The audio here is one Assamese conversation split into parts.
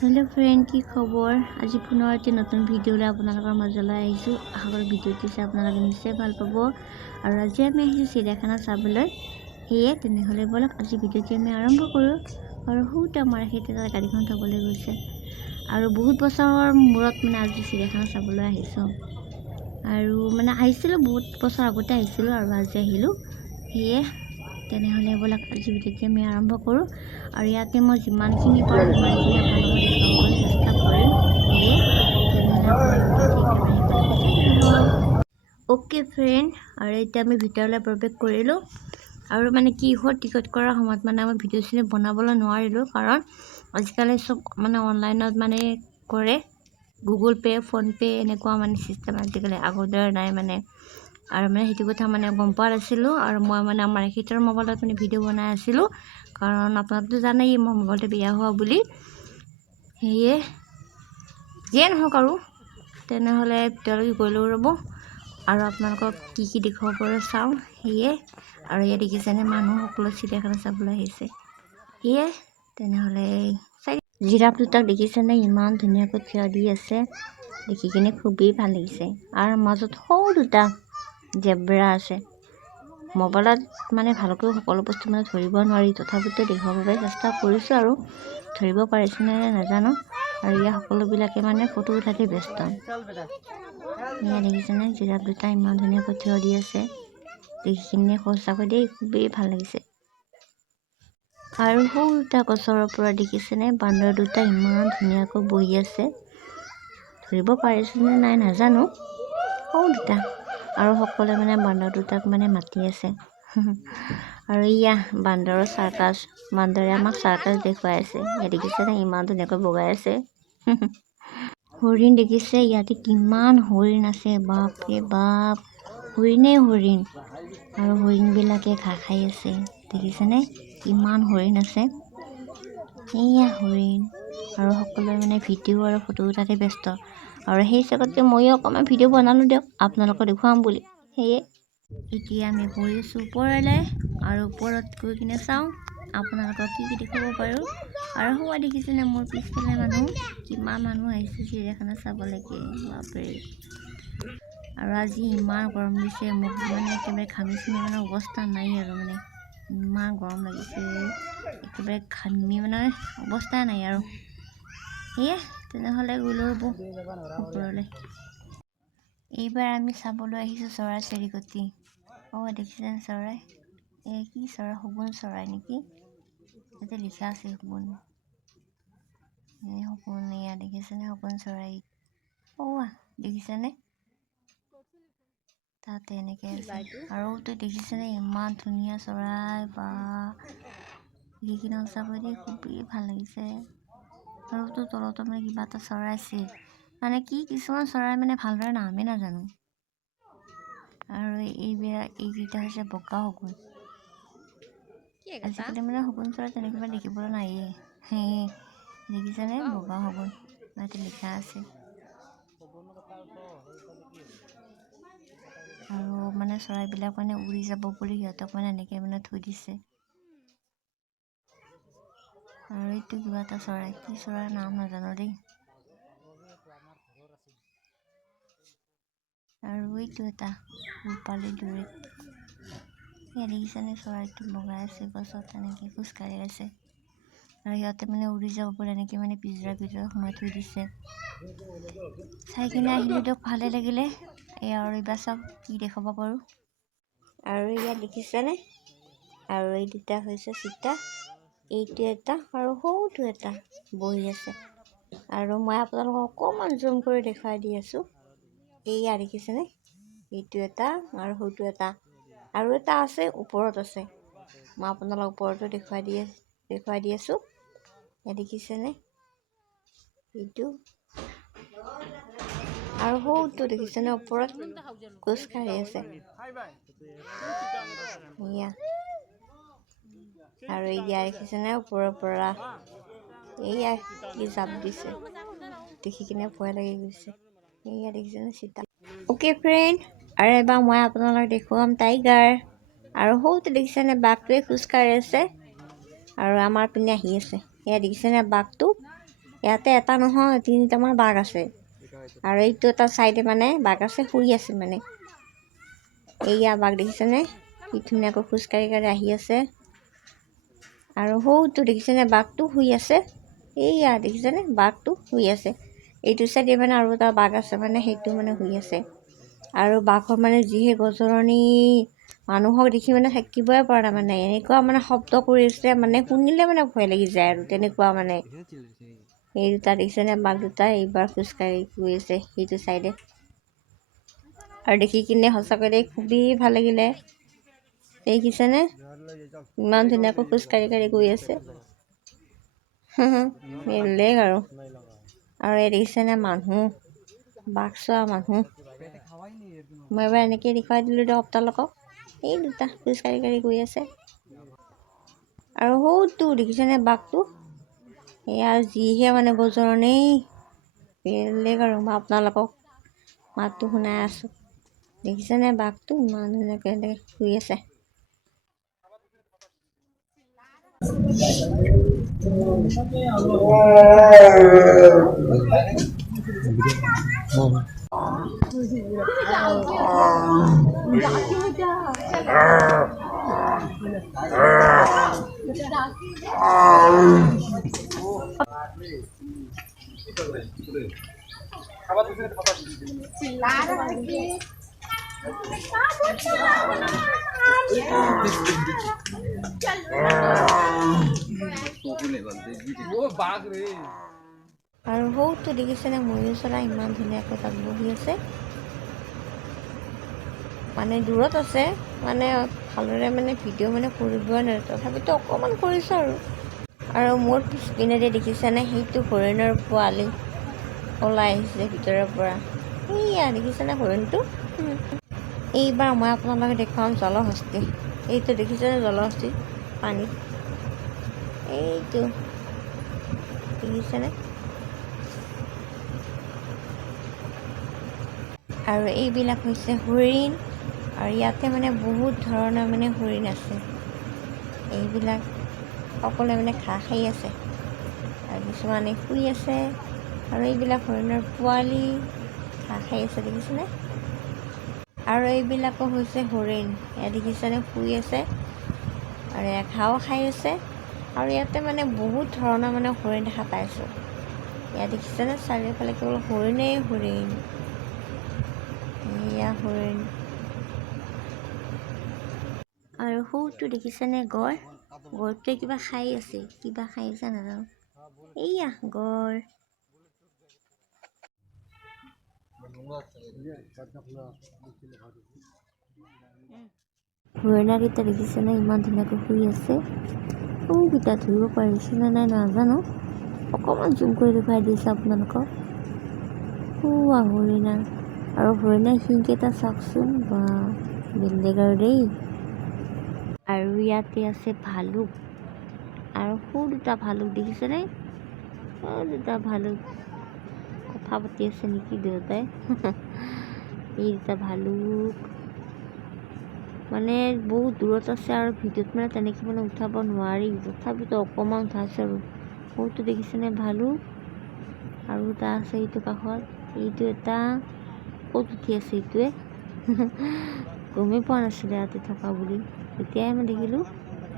हेलो फ्रेंड की खबर आज पुनः एटी नतुन भिडिओले आपनालोকৰ মাজলৈ আহিছো আগৰ ভিডিওটি চাই আপোনালোকে নিশ্চয় ভাল পাব আৰু আজি আমি আহিছো চিৰিয়াখানা চাবলৈ হেয়ে তেনেহলে বলক আজি ভিডিওটি আমি আৰম্ভ কৰো আৰু হুট আমাৰ হেতে গাড়ীখন থবলৈ গৈছে আৰু বহুত বছৰৰ মূৰত মানে আজি চিৰিয়াখানা চাবলৈ আহিছো আৰু মানে আহিছিল বহুত বছৰ আগতে আহিছিল আৰু আজি আহিলো হেয়ে তেনেহলে বলক আজি ভিডিওটি আমি আৰম্ভ কৰো আৰু ইয়াতে মই যিমানখিনি পাৰো সিমানখিনি আপোনালোকক দেখাবলৈ চেষ্টা কৰিম হেয়ে তেনেহলে আপোনালোকে ভিডিওটি একেবাৰে শেষলৈকে চাই থাকক ওকে ফ্ৰেন্ড আৰু এতিয়া আমি ভিতৰলৈ প্ৰৱেশ কৰিলো আৰু মানে কি হ'ল টিকট কৰাৰ সময়ত মানে আমি ভিডিও চিনে বনাবলৈ নোৱাৰিলো কাৰণ আজিকালি সব মানে অনলাইনত মানে কৰে গুগল পে ফোন পে এনেকুৱা মানে সিস্টেম আজিকালি আগৰ নাই মানে আৰু মানে হেতু কথা মানে গম পোৱা নাছিলো আৰু মই মানে আমাৰ এখিটাৰ মোবাইলত মানে ভিডিও বনাই আছিলো কাৰণ আপোনালোকে জানেই মোৰ মোবাইলটো বেয়া হোৱা বুলি হেয়ে যেন হওক আৰু তেনেহলে ভিতৰলৈ গ'লো ৰব আৰু আপোনালোকক কি দেখাব পাৰো চাও হেয়ে আৰু ইয়াত দেখিছেনে মানুহ সকলো চিৰিয়াখানা চাবলৈ আহিছে হেয়ে তেনেহলে জিৰাফ দুটাক দেখিছেনে ইমান ধুনীয়াকৈ থিয় দি আছে দেখি কিনে খুবেই ভাল লাগিছে আৰু মাজত সৰু দুটা জেব্ৰা আছে মোবাইলত মানে ভালকৈ সকলো বস্তু মানে ধৰিব নোৱাৰি তথাপিতো দেখাবলৈ চেষ্টা কৰিছো আৰু ধৰিব পাৰিছে নে নাজানো আৰু ইয়া সকলোবিলাকে মানে ফটো উঠাতে ব্যস্ত ইয়া দেখিছেনে জিৰাফ দুটা ইমান ধুনীয়াকৈ থিয় দি আছে দেখি কিনে সঁচাকৈ দেই খুবেই ভাল লাগিছে আৰু সৰু দুটা গছৰ পৰা দেখিছেনে বান্দৰ দুটা ইমান ধুনীয়াকৈ বহি আছে ধৰিব পাৰিছে নে নাই নাজানো সৰু দুটা আৰু সকলোৱে মানে বান্দৰ দুটাক মানে মাতি আছে আৰু ইয়া বান্দৰৰ সাৰ্কাস বান্দৰে আমাক সাৰ্কাস দেখুৱাই আছে ইয়া দেখিছেনে ইমান ধুনীয়াকৈ বগাই আছে হৰিণ দেখিছে ইয়াতে কিমান হৰিণ আছে বাপৰে বাপ হৰিণে হৰিণ আৰু হৰিণবিলাকে ঘাঁহ খাই আছে দেখিছেনে ইমান হৰিণ আছে এয়া হৰিণ আৰু সকলোৱে মানে ভিডিও আৰু ফটো উঠাতে ব্যস্ত আৰু সেই হিচাপতে ময়ো অকণমান ভিডিও বনালো দিয়ক আপোনালোকক দেখুৱাম বুলি সেয়ে এতিয়া আমি গৈছো ওপৰলৈ আৰু ওপৰত গৈ কিনে চাওঁ আপোনালোকক কি দেখাব পাৰো আৰু হোৱা দেখিছেনে মোৰ পিছফালে মানুহ কিমান মানুহ আহিছে চিৰিয়াখানা চাবলৈকে বাপৰে আৰু আজি ইমান গৰম দিছে মোক মানে একেবাৰে ঘামিছি মানে অৱস্থা নাই আৰু মানে ইমান গৰম লাগিছে একেবাৰে ঘামি মানে অৱস্থা নাই আৰু সেয়ে তেনেহ'লে গ'লো ৰ'ব ওপৰলৈ এইবাৰ আমি চাবলৈ আহিছো চৰাই চিৰিকটি দেখিছেনে চৰাই কি চৰাই শগুন চৰাই নেকি ইয়াতে লিখা আছে শগুন শগুন এয়া দেখিছেনে শগুন চৰাই দেখিছেনে তাতে এনেকে আছে আৰু তো দেখিছেনে ইমান ধুনীয়া চৰাই বা দেখিকিনে সঁচাকৈ দেই খুবেই ভাল লাগিছে আৰু তো তলতো মানে কিবা এটা চৰাই আছে মানে কি কিছুমান চৰাই মানে ভালদৰে নামেই নাজানো আৰু এইকেইটা হৈছে বগা শগুন আজিকালি মানে শগুন চৰাই তেনেকৈ দেখিবলৈ নায়েই সেয়ে দেখিছেনে বগা শগুন ইয়াতে লিখা আছে আৰু মানে চৰাইবিলাক মানে উৰি যাব বুলি সিহঁতক মানে এনেকৈ মানে থৈ দিছে আৰু এইটো কিবা এটা চৰাই কি চৰাইৰ নাম নাজানো দেই আৰু এইটো এটা ৰূপালী দৰে দেখিছেনে চৰাইটো বগাই আছে গছত এনেকৈ খোজকাঢ়ি আছে আৰু সিহঁতে মানে উৰি যাব বুলি এনেকৈ মানে পিঞ্জৰাৰ ভিতৰত সোমাই থৈ দিছে চাই কিনে আহিলোঁ দিয়ক ভালে লাগিলে আৰু এইবাৰ চাওক কি দেখাব পাৰোঁ আৰু ইয়াত দেখিছেনে আৰু এই দুটা হৈছে চিতা এইটো এটা আৰু সৰুটো এটা বহি আছে আৰু মই আপোনালোকক অকণমান জুম কৰি দেখুৱাই দি আছোঁ এইয়া দেখিছেনে এইটো এটা আৰু সৰুটো এটা আৰু এটা আছে ওপৰত আছে মই আপোনালোকক ওপৰতো দেখুৱাই দি আছোঁ এয়া দেখিছেনে এইটো আৰু সৰুটো দেখিছেনে ওপৰত খোজ কাঢ়ি আছে এয়া আৰু এয়া দেখিছেনে ওপৰৰ পৰা এয়া কি জাপ দিছে দেখি কিনে ভয় লাগি গৈছে এয়া দেখিছেনে চিতা ওকে ফ্ৰেণ্ড আৰু এবাৰ মই আপোনালোকক দেখুৱাম টাইগাৰ আৰু সৰুটো দেখিছেনে বাঘটোৱে খোজ কাঢ়ি আছে আৰু আমাৰ পিনে আহি আছে এয়া দেখিছেনে বাঘটো ইয়াতে এটা নহয় 3টামান বাঘ আছে আৰু এইটো এটা চাইডে মানে বাঘ আছে শুই আছে মানে এইয়া বাঘ দেখিছেনে কি ধুনীয়াকৈ খোজকাঢ়ি কাঢ়ি আহি আছে আৰু সৌটো দেখিছেনে বাঘটো শুই আছে এইয়া দেখিছেনে বাঘটো শুই আছে এইটো চাইডে মানে আৰু এটা বাঘ আছে মানে সেইটো মানে শুই আছে আৰু বাঘৰ মানে যিহে গজৰণি মানুহক দেখি মানে থাকিবই পৰা নাই মানে এনেকুৱা মানে শব্দ কৰি আছে মানে শুনিলে মানে ভয় লাগি যায় আৰু তেনেকুৱা মানে এই দুটা দেখিছেনে বাঘ দুটা এইবাৰ খোজকাঢ়ি গৈ আছে সেইটো চাইডে আৰু দেখি কিনে সঁচাকৈ দেই খুবেই ভাল লাগিলে দেখিছেনে ইমান ধুনীয়াকৈ খোজকাঢ়ি কাঢ়ি গৈ আছে বেলেগ আৰু এই দেখিছেনে মানুহ বাঘ চোৱা মানুহ মই এবাৰ এনেকৈ দেখুৱাই দিলোঁ দিয়ক আপোনালোকক এই দুটা খোজকাঢ়ি কাঢ়ি গৈ আছে আৰু সৌটো দেখিছেনে বাঘটো এয়া যিহে মানে গজৰণি বেলেগ আৰু মই আপোনালোকক মাতটো শুনাই আছোঁ দেখিছেনে বাঘটো ইমান ধুনীয়াকৈ এনেকৈ শুই আছে আৰু সৌটো দেখিছেনে ময়ূৰ চৰাই ইমান ধুনীয়াকৈ তাত বহি আছে মানে দূৰত আছে মানে ভালদৰে মানে ভিডিঅ' মানে কৰিবই নোৱাৰে তথাপিতো অকণমান কৰিছোঁ আৰু মোৰ পিছপিনেদি দেখিছেনে সেইটো হৰিণৰ পোৱালি ওলাই আহিছে ভিতৰৰ পৰা এইয়া দেখিছেনে হৰিণটো এইবাৰ মই আপোনালোকে দেখুৱাম জলহস্তী এইটো দেখিছেনে জলহস্তী পানীত এইটো দেখিছেনে আৰু এইবিলাক হৈছে হৰিণ আৰু ইয়াতে মানে বহুত ধৰণৰ মানে হৰিণ আছে এইবিলাক সকলোৱে মানে ঘাঁহ খাই আছে আৰু কিছুমানে শুই আছে আৰু এইবিলাক হৰিণৰ পোৱালি ঘাঁহ খাই আছে দেখিছেনে আৰু এইবিলাকো হৈছে হৰিণ ইয়াত দেখিছেনে শুই আছে আৰু ঘাঁহও খাই আছে আৰু ইয়াতে মানে বহুত ধৰণৰ মানে হৰিণ দেখা পাইছোঁ ইয়াত দেখিছেনে চাৰিওফালে কেৱল হৰিণেই হৰিণ এয়া হৰিণ আৰু সৌটো দেখিছেনে গড়টোৱে কিবা খাই আছে নাজানো এইয়া গড় হৰিণাকেইটা দেখিছেনে ইমান ধুনীয়াকৈ শুই আছে সৌকেইটা ধৰিব পাৰিছেনে নাই নাজানো অকণমান জুম কৰি দেখুৱাই দিছে আপোনালোকক হৰিণা আৰু হৰিণাৰ শিংকেইটা চাওকচোন বা বেলেগ আৰু দেই আৰু ইয়াতে আছে ভালুক আৰু দুটা ভালুক দেখিছেনে দুটা ভালুক কথা পাতি আছে নেকি দেউতাই এই দুটা ভালুক মানে বহুত দূৰত আছে আৰু ভিডিঅ'ত মানে তেনেকৈ মানে উঠাব নোৱাৰি তথাপিতো অকণমান উঠাইছে আৰু সৌটো দেখিছেনে ভালুক আৰু এটা আছে এইটো কাষত এইটো এটা ক'ত উঠি আছে এইটোৱে গমেই পোৱা নাছিলে ইয়াতে থকা বুলি এতিয়াই মই দেখিলোঁ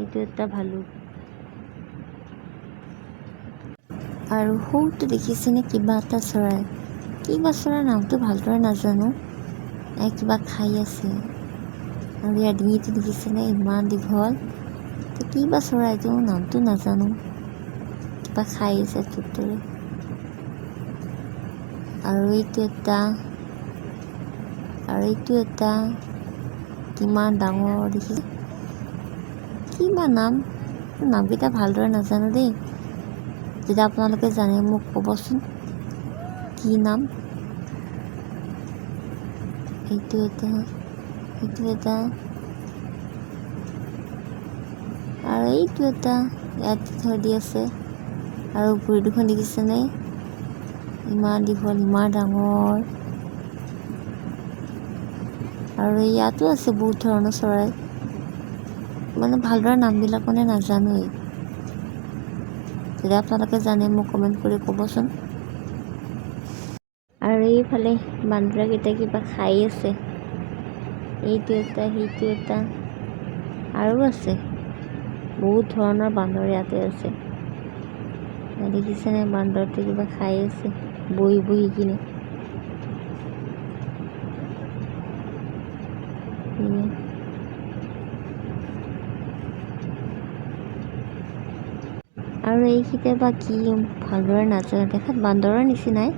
এইটো এটা ভালুক আৰু সৌটো দেখিছেনে কিবা এটা চৰাই নামটো ভালদৰে নাজানো কিবা খাই আছে আৰু ইয়াৰ ডিঙিটো দেখিছেনে ইমান দীঘল কিবা চৰাইটো নামটো নাজানো কিবা খাই আছে থুপথুৰে আৰু এইটো এটা কিমান ডাঙৰ দেখিছে কিবা নামকেইটা ভালদৰে নাজানো দেই যদি আপোনালোকে জানে মোক ক'বচোন কি নাম এইটো এটা আৰু এইটো এটা ইয়াত থৈ দি আছে আৰু ভৰি দুখন দেখিছেনে ইমান দীঘল ইমান ডাঙৰ আৰু ইয়াতো আছে বহুত ধৰণৰ চৰাই মানে ভালদৰে নামবিলাক মানে নাজানোৱেই যদি আপোনালোকে জানে মোক কমেণ্ট কৰি ক'বচোন। আৰু এইফালে বান্দৰকেইটা কিবা খাই আছে, এইটো এটা সেইটো এটা আৰু আছে, বহুত ধৰণৰ বান্দৰ ইয়াতে আছে। দেখিছেনে বান্দৰটো কিবা খাই আছে বহি বহি কিনে। আৰু এইকেইটা বা কি ভালদৰে নাজানো, দেখাত বান্দৰৰ নিচিনাই,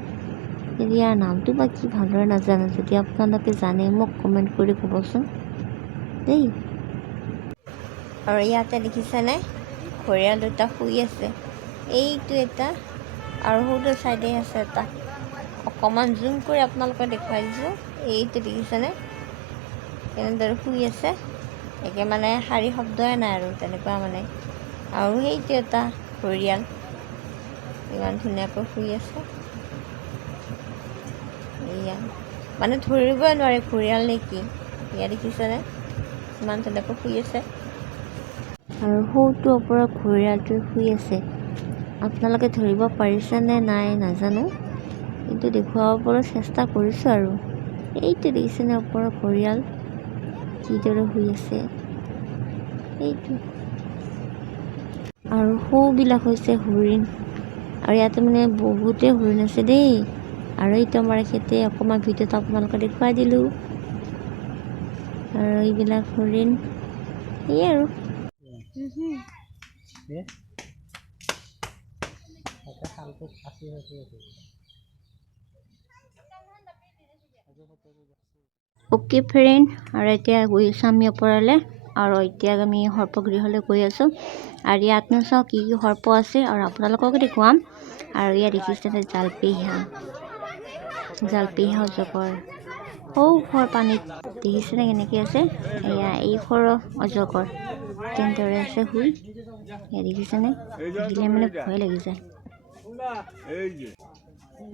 ইয়াৰ নামটো বা কি ভালদৰে নাজানো। যদি আপোনালোকে জানে মোক কমেণ্ট কৰি ক'বচোন দেই। আৰু ইয়াতে দেখিছেনে ঘৰিয়াল দুটা শুই আছে, এইটো এটা আৰু সৌটো চাইডে আছে এটা। অকণমান জুম কৰি আপোনালোকে দেখুৱাই দিছোঁ, এইটো দেখিছেনে কেনেদৰে শুই আছে, একে মানে শাৰী শব্দই নাই আৰু তেনেকুৱা মানে। আৰু সেইটো এটা ঘৰিয়াল ইমান ধুনীয়াকৈ শুই আছে, এয়া মানে ধৰিবই নোৱাৰে ঘৰিয়াল নে কি। এয়া দেখিছেনে ইমান ধুনীয়াকৈ শুই আছে। আৰু সৌটো ওপৰত ঘৰিয়ালটোৱে শুই আছে, আপোনালোকে ধৰিব পাৰিছেনে নাই নাজানো, কিন্তু দেখুৱাবলৈ চেষ্টা কৰিছোঁ। আৰু এইটো দেখিছেনে ওপৰৰ ঘৰিয়াল কিদৰে শুই আছে, এইটো। আৰু সৌবিলাক হৈছে হৰিণ, আৰু ইয়াতে মানে বহুতেই হৰিণ আছে দেই। আৰু এইটো আমাৰ এখেতে অকণমান ভিডিঅ'ত আপোনালোকে দেখুৱাই দিলোঁ। আৰু এইবিলাক হৰিণ সেয়ে আৰু অ'কে ফ্ৰেণ্ড, আৰু এতিয়া গৈ আছোঁ আমি ওপৰলৈ। আৰু এতিয়া আমি সৰ্পগৃহলৈ গৈ আছোঁ। আৰু ইয়াত চাওঁ কি কি সৰ্প আছে আৰু আপোনালোককে দেখুৱাম। আৰু ইয়াত দেখিছেনে জালপেহা অজগৰ, সৌ ঘৰ পানীত দেখিছেনে কেনেকৈ আছে। এয়া এই সৰ অজগৰ তেনেদৰে আছে শুই, এয়া দেখিছেনে, দেখিলে মানে ভয় লাগি যায়।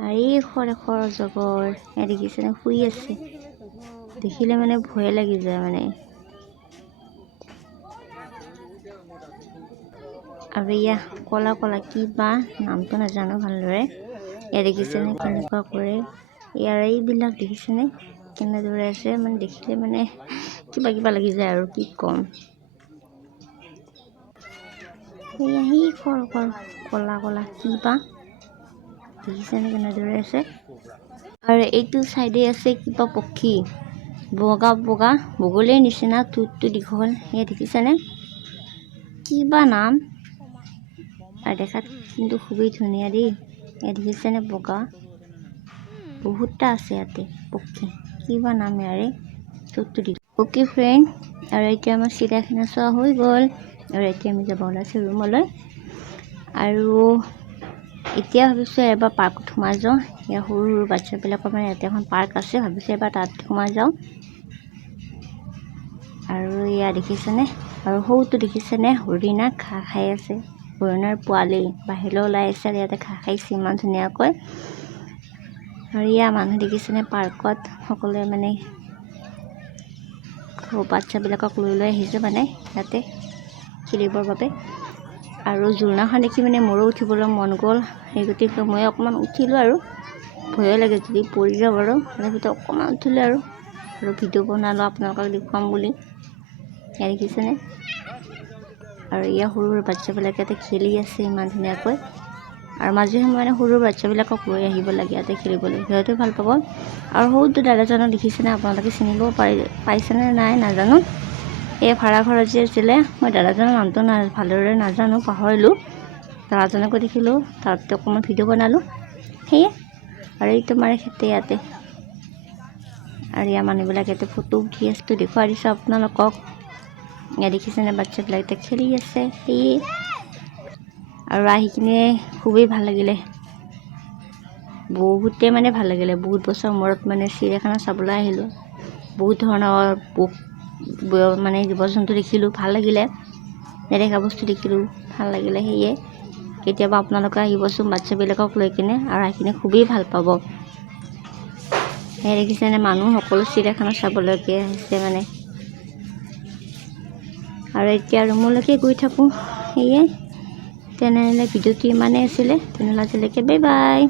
আৰু এই খৰ অজগৰ এয়া দেখিছেনে শুই আছে, দেখিলে মানে ভয় লাগি যায় মানে। আৰু এয়া কলা কলা কি বা নামটো নাজানো ভালদৰে। এয়া দেখিছেনে কেনেকুৱা কৰে, ইয়াৰ এইবিলাক দেখিছেনে কেনেদৰে আছে, মানে দেখিলে মানে কিবা কিবা লাগি যায় আৰু কি ক'ম। এয়া সেই কলা কলা কি বা দেখিছেনে কেনেদৰে আছে। আৰু এইটো চাইডে আছে কিবা পক্ষী, বগা বগা বগলীৰ নিচিনা, ঠোঁটটো দীঘল, সেয়া দেখিছেনে কি বা নাম। আৰু দেখাত কিন্তু খুবেই ধুনীয়া দেই। এয়া দেখিছেনে বগা, বহুতটা আছে ইয়াতে পক্ষী, কি বা নাম ইয়াৰে, ঠোঁটটো দীঘল। অ'কে ফ্ৰেণ্ড, আৰু এতিয়া আমাৰ চিৰিয়াখানা চোৱা হৈ গ'ল। আৰু এতিয়া আমি যাব ওলাইছোঁ ৰুমলৈ। আৰু এতিয়া ভাবিছোঁ এবাৰ পাৰ্কত সোমাই যাওঁ। ইয়াৰ সৰু সৰু বাচ্ছাবিলাকৰ মানে ইয়াতে এখন পাৰ্ক আছে, ভাবিছোঁ এবাৰ তাত সোমাই যাওঁ। আৰু এয়া দেখিছেনে, আৰু সৰুটো দেখিছেনে হৰিণা ঘাঁহ খাই আছে, হৰিণাৰ পোৱালি বাহিৰলৈ ওলাই আহিছে আৰু ইয়াতে ঘাঁহ খাইছে ইমান ধুনীয়াকৈ। আৰু এয়া মানুহ দেখিছেনে পাৰ্কত সকলোৱে মানে বাচ্ছাবিলাকক লৈ আহিছে মানে ইয়াতে খেলিবৰ বাবে। আৰু জোলনাখন দেখি মানে মোৰো উঠিবলৈ মন গ'ল, সেই গতিকে মই অকণমান উঠিলোঁ। আৰু ভয়ো লাগে যদি পৰি যাওঁ বাৰু, তথাপিতো অকণমান উঠিলোঁ আৰু ভিডিঅ' বনালোঁ আপোনালোকক দেখুৱাম বুলি। ইয়াত দেখিছেনে, আৰু ইয়াৰ সৰু সৰু বাচ্ছাবিলাকে ইয়াতে খেলি আছে ইমান ধুনীয়াকৈ। আৰু মাজে সময়ে মানে সৰু বাচ্ছাবিলাকক লৈ আহিব লাগে ইয়াতে খেলিবলৈ, সিহঁতেও ভাল পাব। আৰু সৰুটো দাদাজনক দেখিছেনে, আপোনালোকে চিনিব পাইছেনে নাই নাজানো। এই ভাড়াঘৰত যে আছিলে, মই দাদাজনৰ নামটো ভালদৰে নাজানো, পাহৰিলোঁ। দাদাজনকো দেখিলোঁ, তাৰপিছত অকণমান ভিডিঅ' বনালোঁ সেয়ে। আৰু এই তোমাৰ খেতে ইয়াতে, আৰু ইয়াৰ মানুহবিলাক ইয়াতে ফটো উঠি আছোঁ, দেখুৱাই দিছোঁ আপোনালোকক। ইয়াত দেখিছেনে বাচ্ছাবিলাক এতিয়া খেলি আছে সেয়ে। আৰু আহি কিনে খুবেই ভাল লাগিলে, বহুতেই মানে ভাল লাগিলে। বহুত বছৰ মূৰত মানে চিৰিয়াখানা চাবলৈ আহিলোঁ, বহুত ধৰণৰ মানে জীৱ জন্তু দেখিলোঁ, ভাল লাগিলে। নেদেখা বস্তু দেখিলোঁ, ভাল লাগিলে সেয়ে। কেতিয়াবা আপোনালোকে আহিবচোন বাচ্ছাবিলাকক লৈ কিনে, আৰু আহি কিনে খুবেই ভাল পাব। সেয়ে দেখিছেনে মানুহ সকলো চিৰিয়াখানা চাবলৈকে আহিছে মানে। আৰু এতিয়া ৰুমলৈকে গৈ থাকোঁ সেয়ে। তেনেহ'লে ভিডিঅ'টো ইমানেই আছিলে। তেনেহ'লে আজিলৈকে বাই বাই।